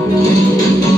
Thank yes. you.